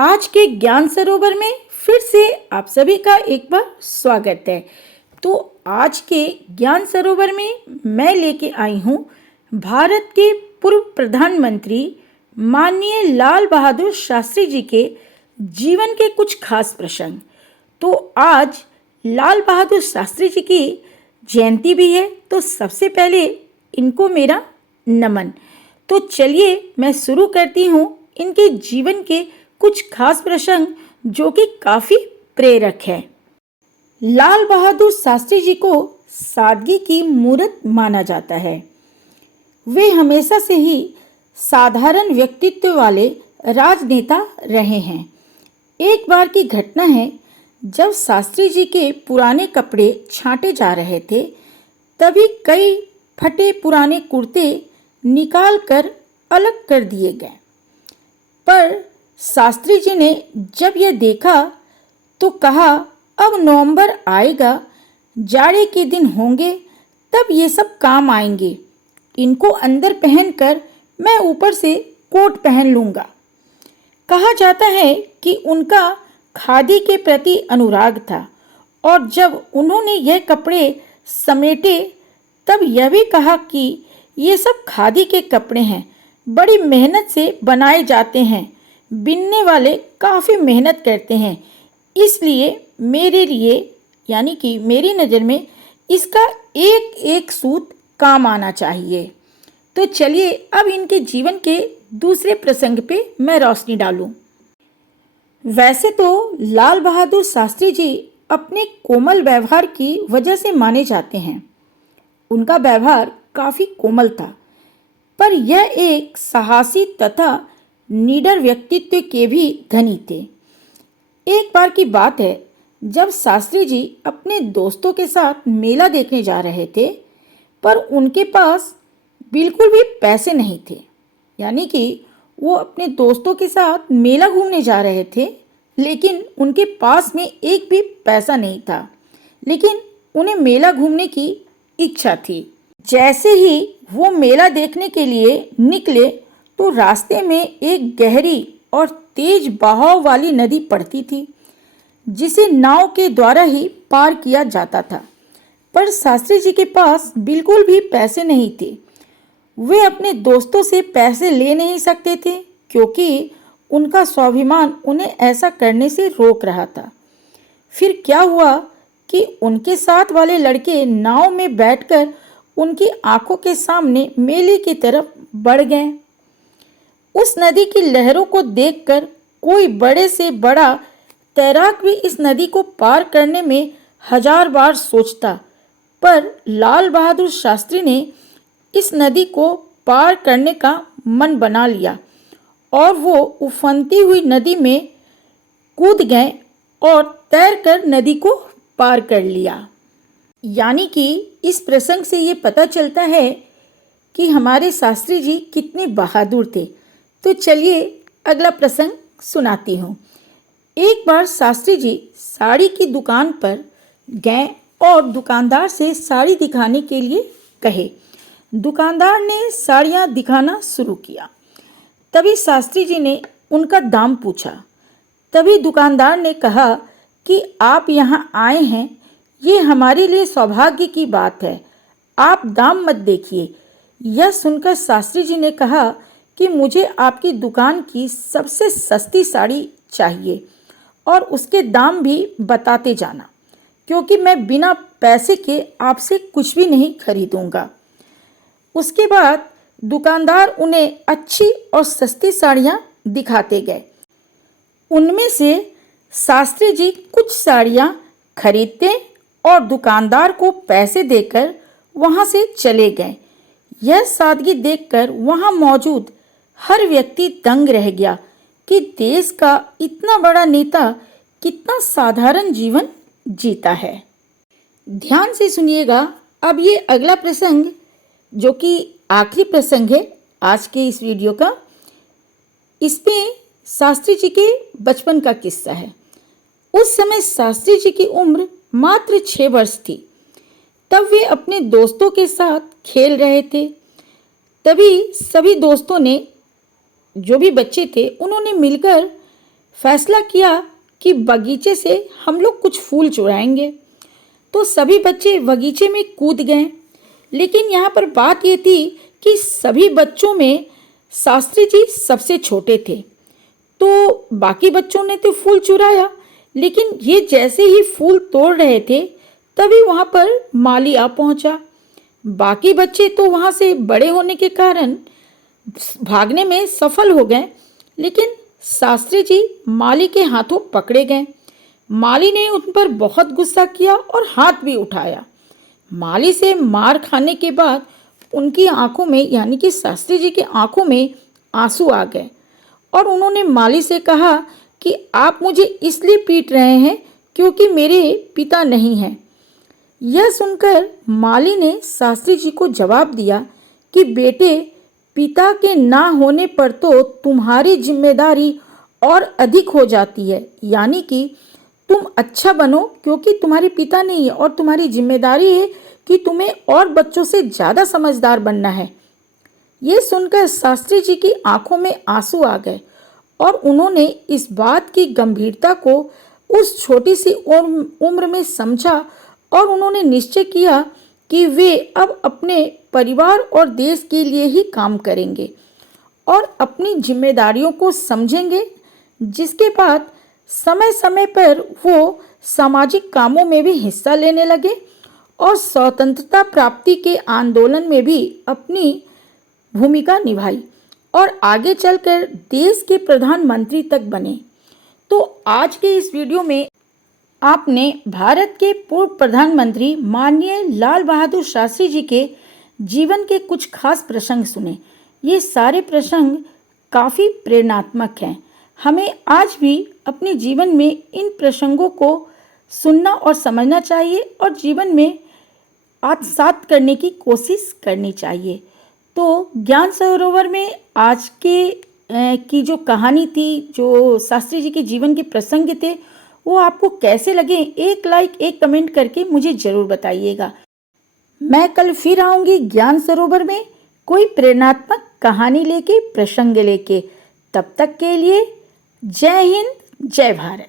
आज के ज्ञान सरोवर में फिर से आप सभी का एक बार स्वागत है। तो आज के ज्ञान सरोवर में मैं लेके आई हूँ भारत के पूर्व प्रधानमंत्री माननीय लाल बहादुर शास्त्री जी के जीवन के कुछ खास प्रसंग। तो आज लाल बहादुर शास्त्री जी की जयंती भी है, तो सबसे पहले इनको मेरा नमन। तो चलिए मैं शुरू करती हूँ इनके जीवन के कुछ खास प्रसंग जो कि काफी प्रेरक है। लाल बहादुर शास्त्री जी को सादगी की मूरत माना जाता है। वे हमेशा से ही साधारण व्यक्तित्व वाले राजनेता रहे हैं। एक बार की घटना है, जब शास्त्री जी के पुराने कपड़े छांटे जा रहे थे, तभी कई फटे पुराने कुर्ते निकाल कर अलग कर दिए गए। पर शास्त्री जी ने जब यह देखा तो कहा, अब नवंबर आएगा, जाड़े के दिन होंगे, तब ये सब काम आएंगे। इनको अंदर पहनकर मैं ऊपर से कोट पहन लूँगा। कहा जाता है कि उनका खादी के प्रति अनुराग था और जब उन्होंने यह कपड़े समेटे तब यह भी कहा कि ये सब खादी के कपड़े हैं, बड़ी मेहनत से बनाए जाते हैं, बिनने वाले काफ़ी मेहनत करते हैं, इसलिए मेरे लिए यानी कि मेरी नज़र में इसका एक एक सूत काम आना चाहिए। तो चलिए अब इनके जीवन के दूसरे प्रसंग पे मैं रोशनी डालूं। वैसे तो लाल बहादुर शास्त्री जी अपने कोमल व्यवहार की वजह से माने जाते हैं। उनका व्यवहार काफ़ी कोमल था, पर यह एक साहसी तथा निडर व्यक्तित्व के भी धनी थे। एक बार की बात है, जब शास्त्री जी अपने दोस्तों के साथ मेला देखने जा रहे थे, पर उनके पास बिल्कुल भी पैसे नहीं थे। यानी कि वो अपने दोस्तों के साथ मेला घूमने जा रहे थे, लेकिन उनके पास में एक भी पैसा नहीं था, लेकिन उन्हें मेला घूमने की इच्छा थी। जैसे ही वो मेला देखने के लिए निकले तो रास्ते में एक गहरी और तेज बहाव वाली नदी पड़ती थी, जिसे नाव के द्वारा ही पार किया जाता था। पर शास्त्री जी के पास बिल्कुल भी पैसे नहीं थे। वे अपने दोस्तों से पैसे ले नहीं सकते थे, क्योंकि उनका स्वाभिमान उन्हें ऐसा करने से रोक रहा था। फिर क्या हुआ कि उनके साथ वाले लड़के नाव में बैठकर उनकी आंखों के सामने मेले की तरफ बढ़ गए। उस नदी की लहरों को देखकर कोई बड़े से बड़ा तैराक भी इस नदी को पार करने में 1000 बार सोचता, पर लाल बहादुर शास्त्री ने इस नदी को पार करने का मन बना लिया और वो उफनती हुई नदी में कूद गए और तैरकर नदी को पार कर लिया। यानी कि इस प्रसंग से ये पता चलता है कि हमारे शास्त्री जी कितने बहादुर थे। तो चलिए अगला प्रसंग सुनाती हूँ। एक बार शास्त्री जी साड़ी की दुकान पर गए और दुकानदार से साड़ी दिखाने के लिए कहे। दुकानदार ने साड़ियाँ दिखाना शुरू किया। तभी शास्त्री जी ने उनका दाम पूछा। तभी दुकानदार ने कहा कि आप यहाँ आए हैं, ये हमारे लिए सौभाग्य की बात है, आप दाम मत देखिए। यह सुनकर शास्त्री जी ने कहा कि मुझे आपकी दुकान की सबसे सस्ती साड़ी चाहिए और उसके दाम भी बताते जाना, क्योंकि मैं बिना पैसे के आपसे कुछ भी नहीं खरीदूंगा। उसके बाद दुकानदार उन्हें अच्छी और सस्ती साड़ियाँ दिखाते गए। उनमें से शास्त्री जी कुछ साड़ियाँ खरीदते और दुकानदार को पैसे देकर वहाँ से चले गए। यह सादगी देखकर वहाँ मौजूद हर व्यक्ति दंग रह गया कि देश का इतना बड़ा नेता कितना साधारण जीवन जीता है। ध्यान से सुनिएगा। अब ये अगला प्रसंग, जो कि आखिरी प्रसंग है आज के इस वीडियो का, इसमें शास्त्री जी के बचपन का किस्सा है। उस समय शास्त्री जी की उम्र मात्र 6 वर्ष थी। तब वे अपने दोस्तों के साथ खेल रहे थे। तभी सभी दोस्तों ने, जो भी बच्चे थे, उन्होंने मिलकर फैसला किया कि बगीचे से हम लोग कुछ फूल चुराएंगे। तो सभी बच्चे बगीचे में कूद गए। लेकिन यहाँ पर बात ये थी कि सभी बच्चों में शास्त्री जी सबसे छोटे थे। तो बाकी बच्चों ने तो फूल चुराया, लेकिन ये जैसे ही फूल तोड़ रहे थे तभी वहाँ पर माली आ पहुँचा। बाकी बच्चे तो वहाँ से बड़े होने के कारण भागने में सफल हो गए, लेकिन शास्त्री जी माली के हाथों पकड़े गए। माली ने उन पर बहुत गुस्सा किया और हाथ भी उठाया। माली से मार खाने के बाद उनकी आंखों में, यानी कि शास्त्री जी की आंखों में आंसू आ गए और उन्होंने माली से कहा कि आप मुझे इसलिए पीट रहे हैं क्योंकि मेरे पिता नहीं हैं। यह सुनकर माली ने शास्त्री जी को जवाब दिया कि बेटे, पिता के ना होने पर तो तुम्हारी जिम्मेदारी और अधिक हो जाती है, यानी कि तुम अच्छा बनो क्योंकि तुम्हारे पिता नहीं है और तुम्हारी जिम्मेदारी है कि तुम्हें और बच्चों से ज़्यादा समझदार बनना है। ये सुनकर शास्त्री जी की आंखों में आंसू आ गए और उन्होंने इस बात की गंभीरता को उस छोटी सी उम्र में समझा और उन्होंने निश्चय किया कि वे अब अपने परिवार और देश के लिए ही काम करेंगे और अपनी जिम्मेदारियों को समझेंगे। जिसके बाद समय समय पर वो सामाजिक कामों में भी हिस्सा लेने लगे और स्वतंत्रता प्राप्ति के आंदोलन में भी अपनी भूमिका निभाई और आगे चलकर देश के प्रधानमंत्री तक बने। तो आज के इस वीडियो में आपने भारत के पूर्व प्रधानमंत्री माननीय लाल बहादुर शास्त्री जी के जीवन के कुछ खास प्रसंग सुने। ये सारे प्रसंग काफ़ी प्रेरणात्मक हैं। हमें आज भी अपने जीवन में इन प्रसंगों को सुनना और समझना चाहिए और जीवन में आत्मसात करने की कोशिश करनी चाहिए। तो ज्ञान सरोवर में आज की जो कहानी थी, जो शास्त्री जी के जीवन के प्रसंग थे, वो आपको कैसे लगे? एक लाइक, एक कमेंट करके मुझे ज़रूर बताइएगा। मैं कल फिर आऊँगी ज्ञान सरोवर में कोई प्रेरणात्मक कहानी लेके, प्रसंग लेके। तब तक के लिए जय हिंद, जय भारत।